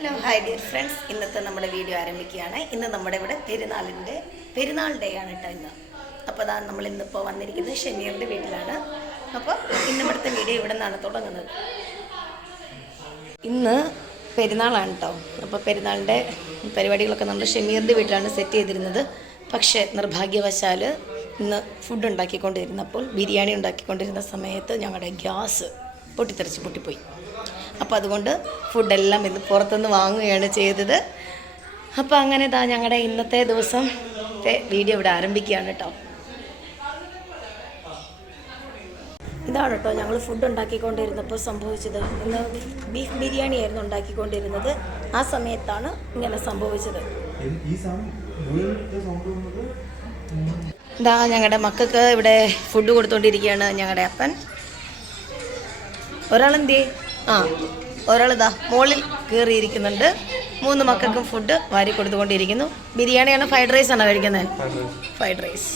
Hello hi dear friends ഇന്നത്തെ നമ്മുടെ video ആരംഭിക്കുകയാണ്. ഇന്ന് നമ്മുടെ ഇവിടെ പെരുന്നാളിന്റെ പെരുന്നാൾ ഡേ ആണ് കേട്ടോ ഇന്ന്. അപ്പോൾ അതാണ് നമ്മൾ ഇന്നിപ്പോൾ വന്നിരിക്കുന്നത് ഷെനീറിന്റെ വീട്ടിലാണ്. അപ്പോൾ ഇന്ന് ഇവിടുത്തെ വീഡിയോ ഇവിടെ നിന്നാണ് തുടങ്ങുന്നത്. ഇന്ന് പെരുന്നാളാണ് കേട്ടോ അപ്പോൾ പെരുന്നാളിന്റെ പരിപാടികളൊക്കെ നമ്മൾ ഷമീറിന്റെ വീട്ടിലാണ് സെറ്റ് ചെയ്തിരുന്നത്. പക്ഷേ നിർഭാഗ്യവശാൽ ഇന്ന് ഫുഡ് ഉണ്ടാക്കിക്കൊണ്ടിരുന്നപ്പോൾ ബിരിയാണി ഉണ്ടാക്കിക്കൊണ്ടിരുന്ന സമയത്ത് ഞങ്ങളുടെ ഗ്യാസ് പൊട്ടിത്തെറിച്ച് പൊട്ടിപ്പോയി. അപ്പോൾ അതുകൊണ്ട് ഫുഡെല്ലാം ഇന്ന് പുറത്തുനിന്ന് വാങ്ങുകയാണ് ചെയ്തത്. അപ്പോൾ അങ്ങനെ ഇതാ ഞങ്ങളുടെ ഇന്നത്തെ ദിവസം വീഡിയോ ഇവിടെ ആരംഭിക്കുകയാണ് കേട്ടോ ഇതാണ് കേട്ടോ ഞങ്ങൾ ഫുഡ് ഉണ്ടാക്കിക്കൊണ്ടിരുന്നപ്പോൾ സംഭവിച്ചത്. ഇന്ന് ബീഫ് ബിരിയാണി ആയിരുന്നു ഉണ്ടാക്കിക്കൊണ്ടിരുന്നത്. ആ സമയത്താണ് ഇങ്ങനെ സംഭവിച്ചത്. ഇതാ ഞങ്ങളുടെ മക്കൾക്ക് ഇവിടെ ഫുഡ് കൊടുത്തോണ്ടിരിക്കുകയാണ് ഞങ്ങളുടെ അപ്പൻ. ഒരാളെന്തേ? ആ ഒരാളിതാ മുകളിൽ കയറിയിരിക്കുന്നുണ്ട് മൂന്ന് മക്കൾക്കും ഫുഡ് വാരി കൊടുത്തുകൊണ്ടിരിക്കുന്നു. ബിരിയാണിയാണ് ഫ്രൈഡ് റൈസ് ആണോ കഴിക്കുന്നത് ഫ്രൈഡ് റൈസ്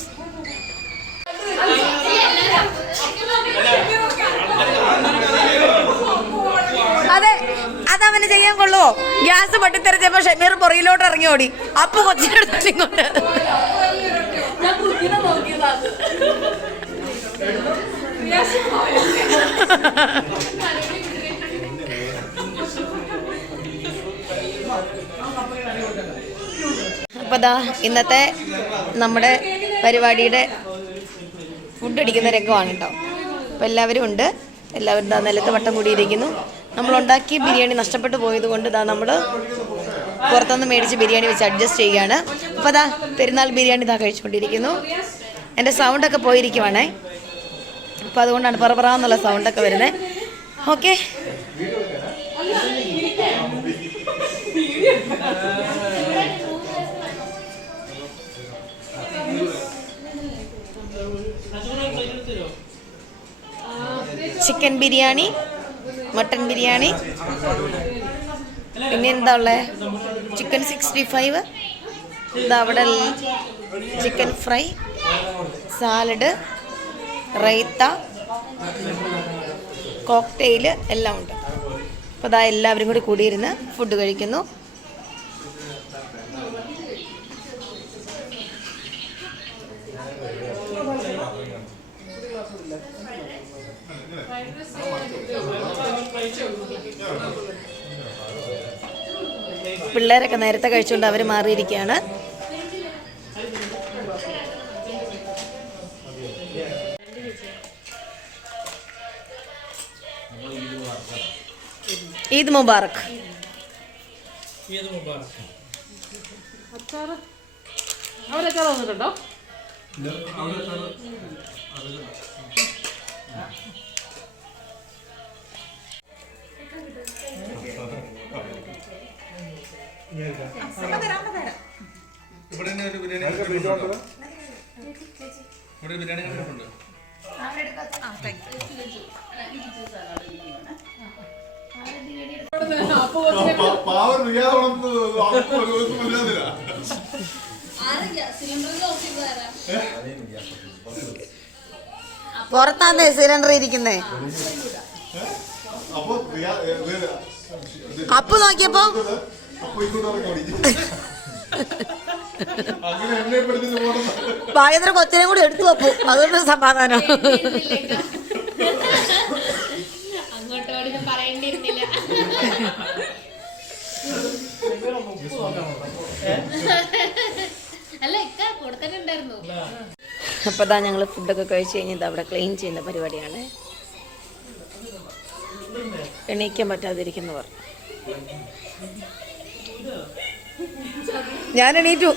അതെ അതവന് ചെയ്യാൻ കൊള്ളുവോ ഗ്യാസ് പൊട്ടിത്തെറിച്ചപ്പോ ഷമീർ പുറയിലോട്ട് ഇറങ്ങി ഓടി അപ്പൊ കൊച്ചിനെടുത്തിട്ട് ഇങ്ങോട്ട് അപ്പോൾ ഇന്നത്തെ നമ്മുടെ പരിപാടിയുടെ ഫുഡ് അടിക്കുന്ന രംഗമാണ് കേട്ടോ. അപ്പോൾ എല്ലാവരും ഉണ്ട്. എല്ലാവരും ദാ നിലത്ത് വട്ടം കൂടിയിരിക്കുന്നു. നമ്മൾ ഉണ്ടാക്കിയ ബിരിയാണി നഷ്ടപ്പെട്ടു പോയത് കൊണ്ട് ദാ നമ്മൾ പുറത്തുനിന്ന് മേടിച്ച് ബിരിയാണി വെച്ച് അഡ്ജസ്റ്റ് ചെയ്യുകയാണ്. അപ്പോൾ ദാ പെരുന്നാൾ ബിരിയാണി ദാ കഴിച്ചുകൊണ്ടിരിക്കുന്നു. എന്റെ സൗണ്ടൊക്കെ പോയിരിക്കുവാണേ. അപ്പോൾ അതുകൊണ്ടാണ് പറ എന്നുള്ള സൗണ്ടൊക്കെ വരുന്നത് okay chicken biryani mutton biryani. പിന്നെ എന്താ ഉള്ളത് ചിക്കൻ സിക്സ്റ്റി ഫൈവ് ഇതാ അവിടെ chicken fry salad raita cocktail എല്ലാം ഉണ്ട്. അപ്പോൾ അതാ എല്ലാവരും കൂടി കൂടിയിരുന്ന് ഫുഡ് കഴിക്കുന്നു. പിള്ളേരൊക്കെ നേരത്തെ കഴിച്ചുകൊണ്ട് അവർ മാറിയിരിക്കുകയാണ്. ഈദ് മുബാറക്. ഈദ് മുബാറക്. അച്ചാറ്? അവിടെ അച്ചാർ വന്നിട്ടുണ്ടോ? ഇവിടെ തന്നെ ഒരു ബിരിയാണി? ഇവിടെ പാവം മര്യാദയില്ല. പുറത്താന്നേ സിലിണ്ടർ ഇരിക്കുന്നേ. അപ്പ് നോക്കിയപ്പോ ഭാഗ്യത്തിന് കൊച്ചിനെ കൂടി എടുത്തു വെപ്പു. അതുകൊണ്ട് സമാധാനം. അപ്പൊ അപ്പോൾ ഇതാ ഞങ്ങൾ ഫുഡൊക്കെ കഴിച്ച് കഴിഞ്ഞത് അവിടെ ക്ലീൻ ചെയ്യുന്ന പരിപാടിയാണ്. എണീക്കാൻ പറ്റാതിരിക്കുന്നവർ. ഞാൻ എണീറ്റു.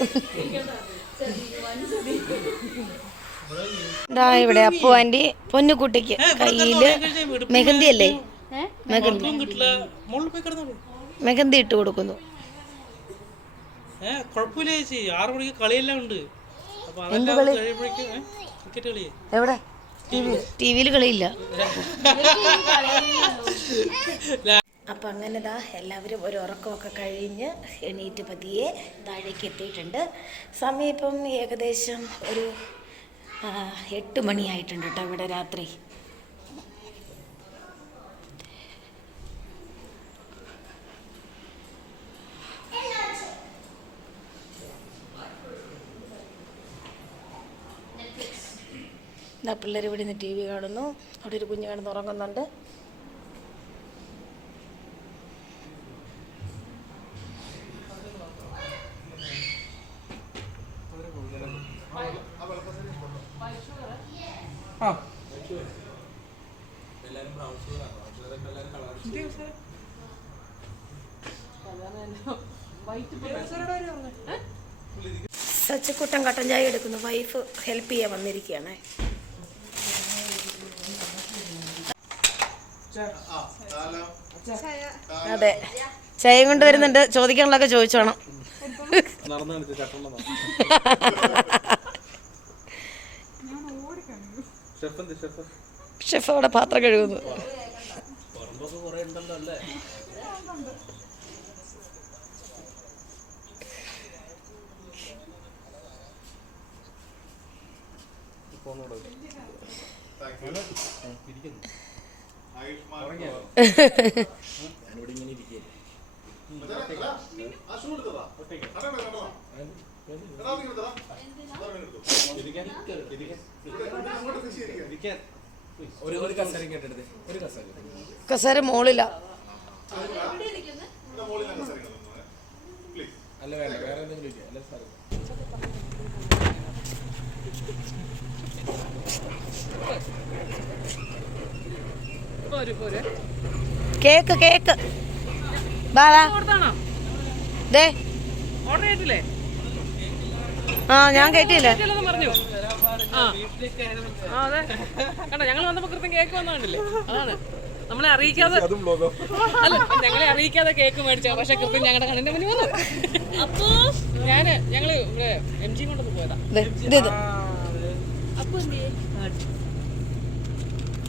ഇതാ ഇവിടെ അപ്പു ആന്റി പൊന്നുകുട്ടിക്ക് കയ്യിൽ മെഹന്തി അല്ലേ? മെഹന്തി. മെഹന്തി ഇട്ട് കൊടുക്കുന്നു. കുഴപ്പമില്ല ചേച്ചി. ആറ് മണിക്ക് കളിയെല്ലാം ഉണ്ട്. എവിടെ? ടി വിയിൽ കളിയില്ല. അപ്പോൾ അങ്ങനെ ദാ എല്ലാവരും ഒരു ഉറക്കമൊക്കെ കഴിഞ്ഞ് എണീറ്റ് പതിയെ താഴേക്ക് എത്തിയിട്ടുണ്ട്. സമയം ഇപ്പം ഏകദേശം ഒരു എട്ട് മണിയായിട്ടുണ്ട് കേട്ടോ ഇവിടെ രാത്രി. പിള്ളേർ ഇവിടെ നിന്ന് ടി വി കാണുന്നു. അവിടെ ഒരു കുഞ്ഞ് കാണുന്നു ഉറങ്ങുന്നുണ്ട്. സച്ചക്കുട്ടൻ കട്ടൻ ചായ എടുക്കുന്നു. വൈഫ് ഹെൽപ്പ് ചെയ്യാൻ വന്നിരിക്കുകയാണ്. അതെ. ചായ കൊണ്ട് വരുന്നുണ്ട്. ചോദിക്കാനുള്ളതൊക്കെ ചോദിച്ചോണം. ഷെഫ് അവിടെ പാത്രം കഴുകുന്നു. കസേര കേട്ടെടുത്ത് ഒരു കസേര കസേര മോളില. അല്ല വേണ്ട. വേറെ എന്തെങ്കിലും ഇല്ല അല്ല സാർ കേക്ക് കേക്ക്. വാ വാ ദേ. ആ ഞാൻ കേട്ടില്ല. പറഞ്ഞു? കണ്ടോ ഞങ്ങൾ വന്നപ്പോ കൃത്യം കേക്ക് വന്നാണ്ടല്ലേ അതാണ്. നമ്മളെ അറിയിക്കാതെ അല്ല ഞങ്ങളെ അറിയിക്കാതെ കേക്ക് മേടിച്ചാ പക്ഷെ കൃത്യം ഞങ്ങളുടെ കണ്ണിന്റെ മുന്നിൽ വന്നു. അപ്പോ? ഞാൻ ഞങ്ങൾ ഇവിടെ എം ജി കൊണ്ടൊന്ന് പോയതാ. ദേ, ഇത് ഇത്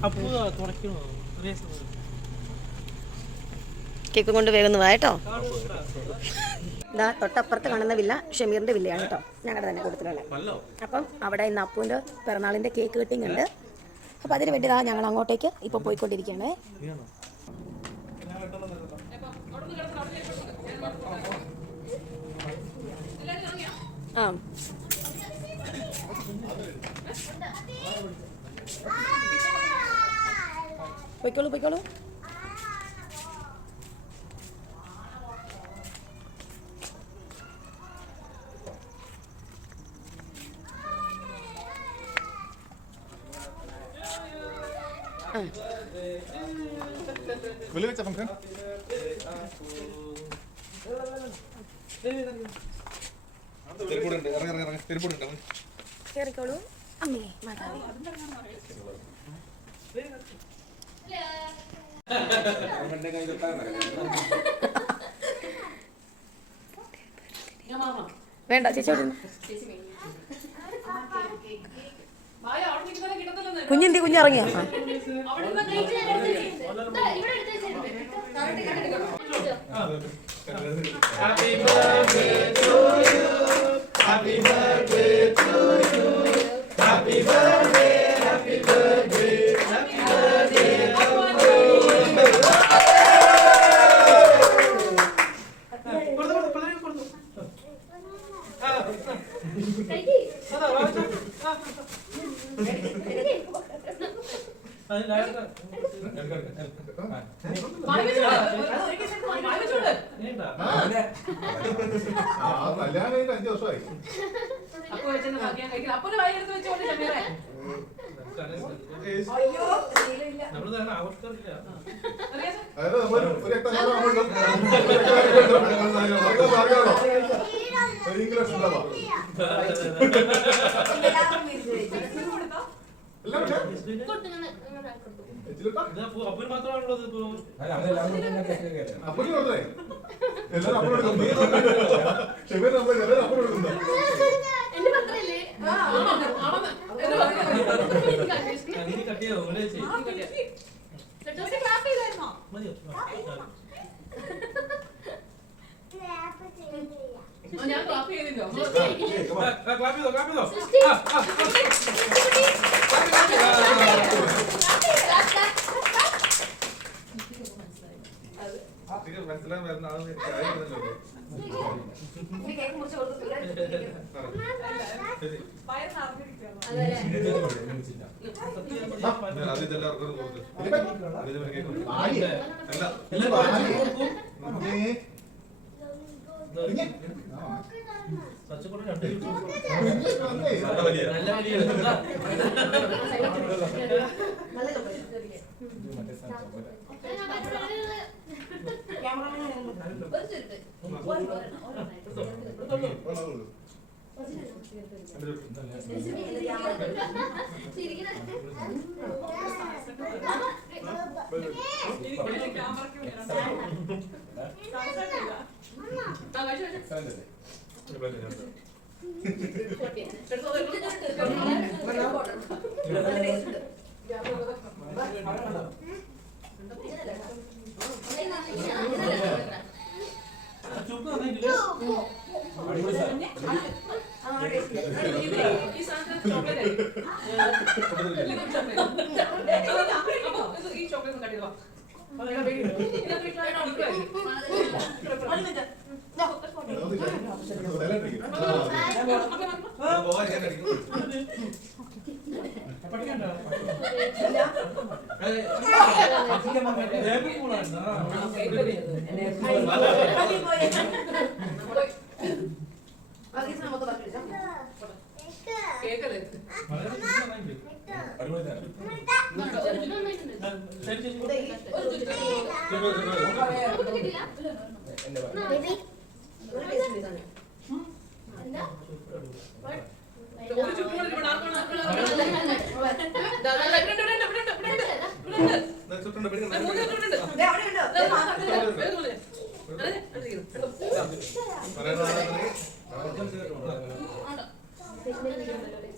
അപ്പു തുറക്കണോ കേക്ക് കൊണ്ട് വേഗം വായട്ടോ ഇതാ തൊട്ടപ്പുറത്ത് കാണുന്ന വില്ല ഷമീറിന്റെ വില്ലയാണ് കേട്ടോ. ഞങ്ങളുടെ തന്നെ കൊടുത്തിട്ടുള്ളത് അപ്പം അവിടെ ഇന്ന് അപ്പുവിന്റെ പിറന്നാളിന്റെ കേക്ക് കട്ടിങ് ഉണ്ട്. അപ്പം അതിന് വേണ്ടി ഞങ്ങൾ അങ്ങോട്ടേക്ക് ഇപ്പോൾ പോയിക്കൊണ്ടിരിക്കുകയാണ്. പൊയ്ക്കോളൂ പൊയ്ക്കോളൂ വെളി വെച്ച ഫംഗ്ഷൻ തിരുപ്പൂടുണ്ട് ഇറങ്ങി ഇറങ്ങി ഇറങ്ങി തിരുപ്പൂടുണ്ട് കയറിക്കോളൂ അമ്മേ മാതാവേ. വേണ്ട ചേച്ചി. കുഞ്ഞെന്തി കുഞ്ഞിറങ്ങിയ ആ. നമ്മളൊരു ഒരു എട്ടനാല് ആവുമ്പോഴും അറിയാമോ ഒരു ഇംഗ്ലീഷ് ഉണ്ടാവാം എല്ലാം വെച്ചാ ഇത് അപ്പു ഞാൻ ക്ലാപ്പ് ചെയ്തില്ലോ ക്ലാപ്പ് ചെയ്തോ ക്ലാപ്പ് ചെയ്തോ മനസ്സിലാൻ വരുന്ന ആളെന്ന് എനിക്ക് അറിയുന്നില്ലല്ലോ ഇനി കേക്ക് മുറിച്ച് കൊടുത്ത് പിള്ളേര് വയറ് നിറഞ്ഞിരിക്കുകയാണ്. അത് ഇതെല്ലാവർക്കും കൊടുത്ത്. ഇത് ഇത് ഈ ഒന്ന് cut ചെയ്ത് അടിക്കും. കേക്ക് അല്ലേ ഇത്? ഒരു ചുക്കും കൂടെ ഇവിടെ ആർക്കാണ് ആർക്കാണ് ആർക്കാണ്? ദാ, ദാ, ദാ, ഇവിടെ ഉണ്ട്, ഇവിടെ ഉണ്ട്, ഇവിടെ ഉണ്ട്, ഇവിടെ ഉണ്ട്. ദാ ചുട്ടുണ്ട്, പിടിക്കണം. ദാ, മൂന്ന് ഇവിടെ ഉണ്ട്. ദാ, ദാ, ദാ, വേഗം പോലെ. അതെ, അടുത്തിരിക്കുന്നു. പറയുന്ന ആളാണ് ഇത് എടുത്തോ, ജി.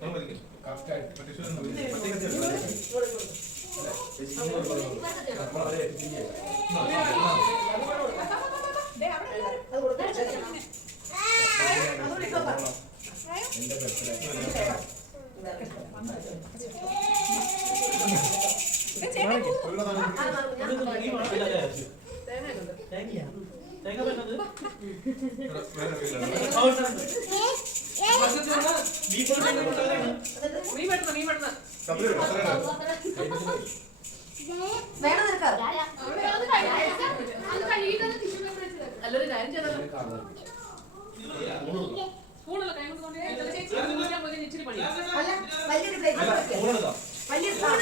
ആർക്കാ ഇനി വേണ്ടേ? നീ പെട്ടെന്ന് നീ പെട്ടെന്ന് വേണം നിനക്ക് സ്പൂണല്ല കൈ കൊണ്ട് ചേച്ചി ഇച്ചിരി പണി അല്ല. വലിയൊരു പ്ലേറ്റ് വലിയ സ്പൂൺ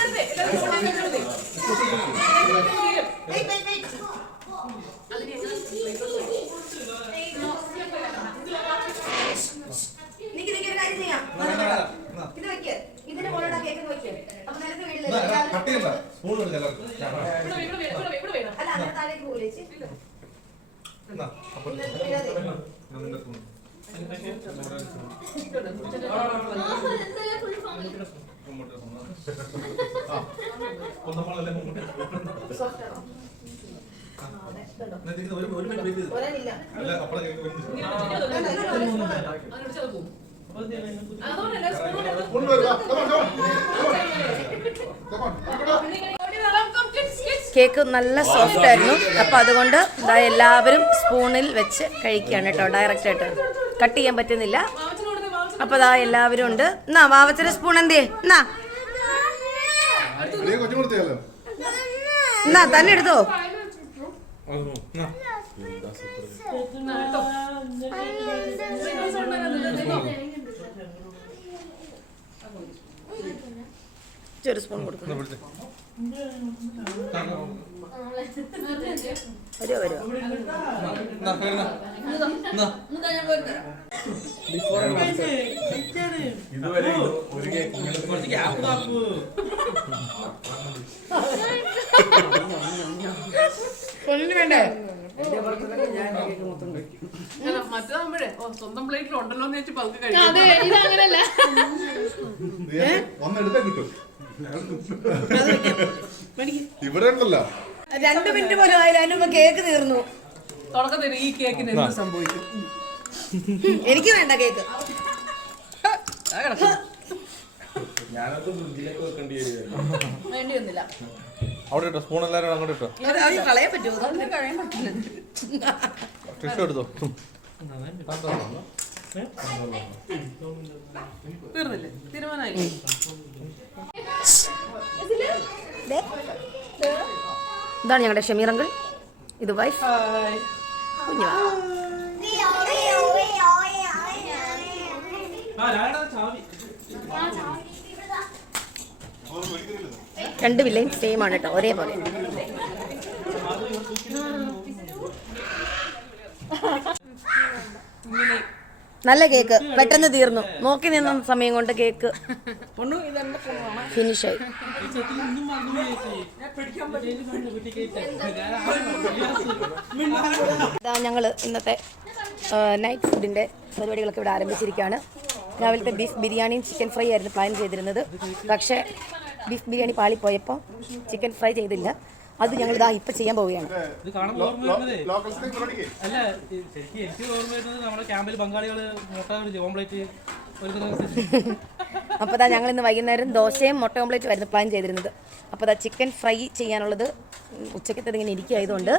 സോഫ്റ്റ് ആണോ എന്നാ ഇതിന് ഒരു ഒരു മിനിറ്റ് അല്ല അപ്പോഴേ കേക്ക് നല്ല സോഫ്റ്റ് ആയിരുന്നു. അപ്പോൾ അതുകൊണ്ട് ഇതാ എല്ലാവരും സ്പൂണിൽ വെച്ച് കഴിക്കുകയാണ് കേട്ടോ ഡയറക്റ്റ് ആയിട്ട്. കട്ട് ചെയ്യാൻ പറ്റുന്നില്ല. അപ്പോൾ ഇതാ എല്ലാവരും ഉണ്ട്. എന്നാ വാവച്ചര സ്പൂൺ എന്തേ എന്നാ. എന്നാ തന്നെ എടുത്തോ. ചെറു സ്പൂൺ കൊടുക്കുന്നു വരുവോ വരുവോ? ഇതുവരെ ഒരു കേക്ക് പൊന്നിന് വേണ്ടേ? മറ്റേതാകുമ്പോഴേ ഓ സ്വന്തം പ്ലേറ്റിൽ ഉണ്ടല്ലോ എന്ന് വെച്ച് പതുക്കെ കഴിക്കും. അതെ ഇത് അങ്ങനല്ല വന്നെടുത്താ കിട്ടും. ഇവിടെ ഉണ്ടല്ലോ. രണ്ട് മിനിറ്റ് പോലും ആയാലും കേക്ക് തീർന്നു. തുടക്കത്തിൽ ഈ കേക്കിന് എന്ത് സംഭവിക്കും? എനിക്ക് വേണ്ട കേക്ക്. ഞാനത് ഫ്രിഡ്ജിലേക്ക് വെക്കേണ്ടി വരും വേണ്ടി വന്നില്ല അവിടെ ഇട്ടോ സ്പൂൺ എല്ലാവരും അങ്ങോട്ട് ഇട്ടോ. കളയാൻ പറ്റുമോ? ടിഷ്യൂ എടുത്തോ? തീർന്നില്ലേ? തീരുമാനമായി. ഇതാണ് ഞങ്ങളുടെ ഷമീർ അങ്കിൾ. ഇത് വൈഫ് കുഞ്ഞുവാ ആ ചാവി. രണ്ട് വില്ലയും സെയിം ആണ് കേട്ടോ ഒരേപോലെ. നല്ല കേക്ക് പെട്ടെന്ന് തീർന്നു. നോക്കി നിന്ന സമയം കൊണ്ട് കേക്ക് ഫിനിഷായി ഇതാ ഞങ്ങൾ ഇന്നത്തെ നൈറ്റ് ഫുഡിന്റെ പരിപാടികളൊക്കെ ഇവിടെ ആരംഭിച്ചിരിക്കുകയാണ് രാവിലത്തെ ബീഫ് ബിരിയാണിയും ചിക്കൻ ഫ്രൈ ആയിരുന്നു പ്ലാൻ ചെയ്തിരുന്നത്. പക്ഷേ ബീഫ് ബിരിയാണി പാളിപ്പോയപ്പോൾ ചിക്കൻ ഫ്രൈ ചെയ്തില്ല. അത് ഞങ്ങൾ ഇതാ ഇപ്പം ചെയ്യാൻ പോവുകയാണ്. ഇത് കാണുമ്പോൾ ഓർമ്മ വരുന്നതേ അല്ല ശരിക്ക് എനിക്ക് ഓർമ്മ വരുന്നത് നമ്മുടെ ക്യാമ്പിൽ ബംഗാളികൾ മുട്ട ഒരു ഓംപ്ലേറ്റ് ഒരു അപ്പോൾ ഇതാ ഞങ്ങൾ ഇന്ന് വൈകുന്നേരം ദോശയും മുട്ട ഓംപ്ലേറ്റ് ആയിരുന്നു പ്ലാൻ ചെയ്തിരുന്നത്. അപ്പോൾ ചിക്കൻ ഫ്രൈ ചെയ്യാനുള്ളത് ഉച്ചക്കത്തത് ഇങ്ങനെ ഇരിക്കുകയായതുകൊണ്ട്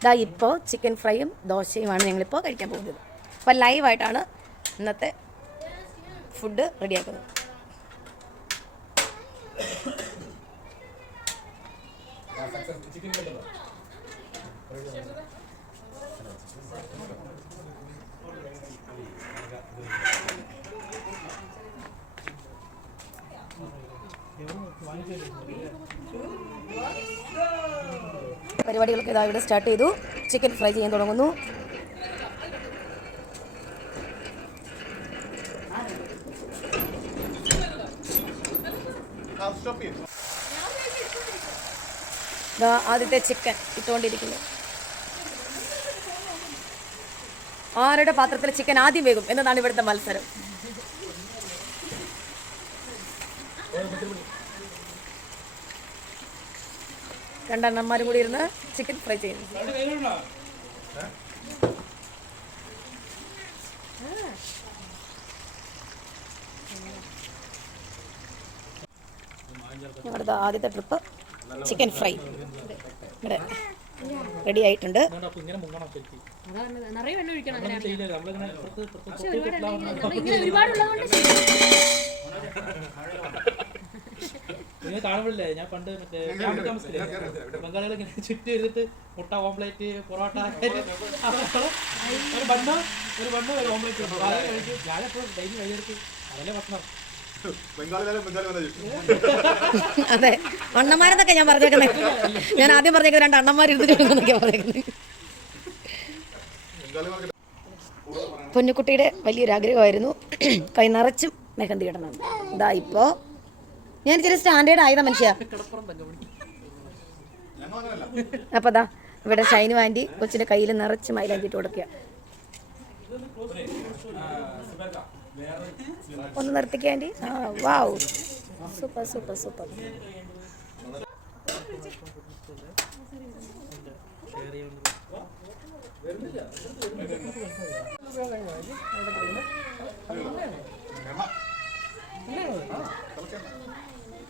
ഇതാ ഇപ്പോൾ ചിക്കൻ ഫ്രൈയും ദോശയുമാണ് ഞങ്ങളിപ്പോൾ കഴിക്കാൻ പോകുന്നത്. അപ്പോൾ ലൈവായിട്ടാണ് ഇന്നത്തെ ഫുഡ് റെഡിയാക്കുന്നത് പരിപാടികളൊക്കെ ഇതാ ഇവിടെ സ്റ്റാർട്ട് ചെയ്തു. ചിക്കൻ ഫ്രൈ ചെയ്യാൻ തുടങ്ങുന്നു. ഇതാ ആദ്യത്തെ ചിക്കൻ ഇട്ടുകൊണ്ടിരിക്കുന്നു. ആരുടെ പാത്രത്തിൽ ചിക്കൻ ആദ്യം വേകും എന്നതാണ് ഇവിടുത്തെ മത്സരം. രണ്ടെണ്ണന്മാരും കൂടി ഇരുന്ന് ചിക്കൻ ഫ്രൈ ചെയ്യുന്നു. ഞങ്ങളുടെ ആദ്യത്തെ ട്രിപ്പ് ചിക്കൻ ഫ്രൈ. ഇവിടെ റെഡി ആയിട്ടുണ്ട്. കാണുമ്പോഴില്ലേ ഞാൻ പണ്ട് മറ്റേ ബംഗാളികൾ ഇങ്ങനെ ചുറ്റി എടുത്തിട്ട് മുട്ട ഓംപ്ലേറ്റ് പൊറോട്ട ഒരു ബണ്ണ് ഒരു ബണ്ണ് ഒരു ഓംപ്ലേറ്റ് ഞാനെപ്പോഴും ഡെയിലി കഴിയെടുത്ത് അതല്ലേ ഭക്ഷണം അതെ. അണ്ണന്മാരെന്നൊക്കെ ഞാൻ പറഞ്ഞേക്കുന്നത് ഞാൻ ആദ്യം പറഞ്ഞേക്കുന്നത് രണ്ട് അണ്ണന്മാർ ഇരുന്നിട്ടുണ്ടെന്നൊക്കെയാണ് പറഞ്ഞേക്കുന്നത് പൊന്നുകുട്ടിയുടെ വലിയൊരു ആഗ്രഹമായിരുന്നു കൈ നിറച്ചും മെഹന്തി ഇടണം. ഇതാ ഇപ്പോ ഞാൻ ചില സ്റ്റാൻഡേർഡ് ആയതാ മനുഷ്യ. അപ്പൊ ദാ ഇവിടെ ഷൈനു ആന്റി കൊച്ചിന്റെ കയ്യിൽ നിറച്ചും മൈലാഞ്ചി ഇട്ട് കൊടുക്കുക. ഒന്ന് നിർത്തിക്കേണ്ടി ആ വാവ്. Super super super.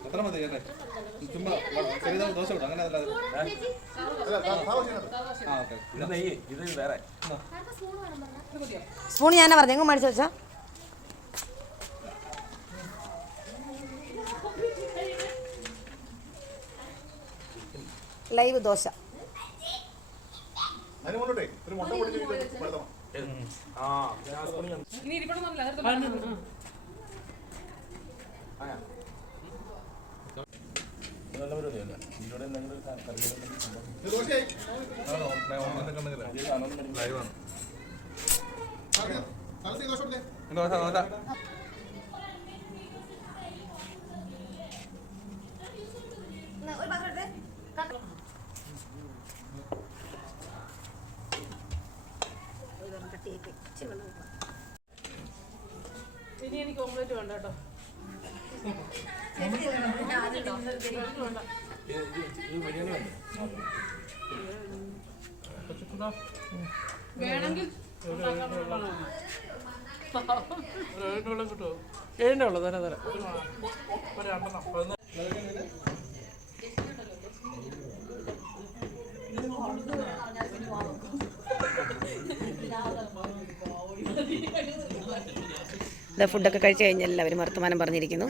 അത്ര മതി അല്ലേ ചുമ്മാ ചെറിയ ദോശ വിടും അങ്ങനെ അല്ലാതെ അല്ല. താമസിക്കുന്നത് ആ ഓക്കെ. ഇത് നെയ്യ് ഇത് വേറെ. സ്പൂൺ ഞാനാ പറഞ്ഞു എങ്ങും മേടിച്ചു വെച്ചാ ലൈവ് ദോശ അതിന് മുന്നോട്ടേ ഒരു മുട്ട പൊടിച്ച് പഴുത്തണം ആ ഇനി ഇരിപ്പണമെന്നല്ല നേരത്തെ നല്ല പരിപാടിയല്ല ഇതിലൂടെ എന്തെങ്കിലും ഒരു കറികളും ഇത് ദോശയായി ലൈവാണ് തലശ്ശേരി ദോശ കൊടുത്തേ ദോശ ഫുഡൊക്കെ കഴിച്ചു കഴിഞ്ഞാൽ എല്ലാവരും വർത്തമാനം പറഞ്ഞിരിക്കുന്നു.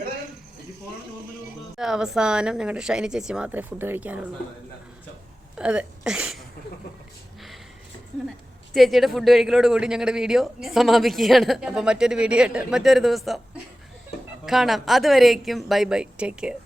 അവസാനം ഞങ്ങളുടെ ഷൈനി ചേച്ചി മാത്രമേ ഫുഡ് കഴിക്കാനുള്ളൂ. അതെ. ചേച്ചിയുടെ ഫുഡ് കഴിക്കലോട് കൂടി ഞങ്ങളുടെ വീഡിയോ സമാപിക്കുകയാണ്. അപ്പോൾ മറ്റൊരു വീഡിയോ ആയിട്ട് മറ്റൊരു ദിവസം കാണാം. അതുവരേക്കും ബൈ ബൈ ടേക്ക് കെയർ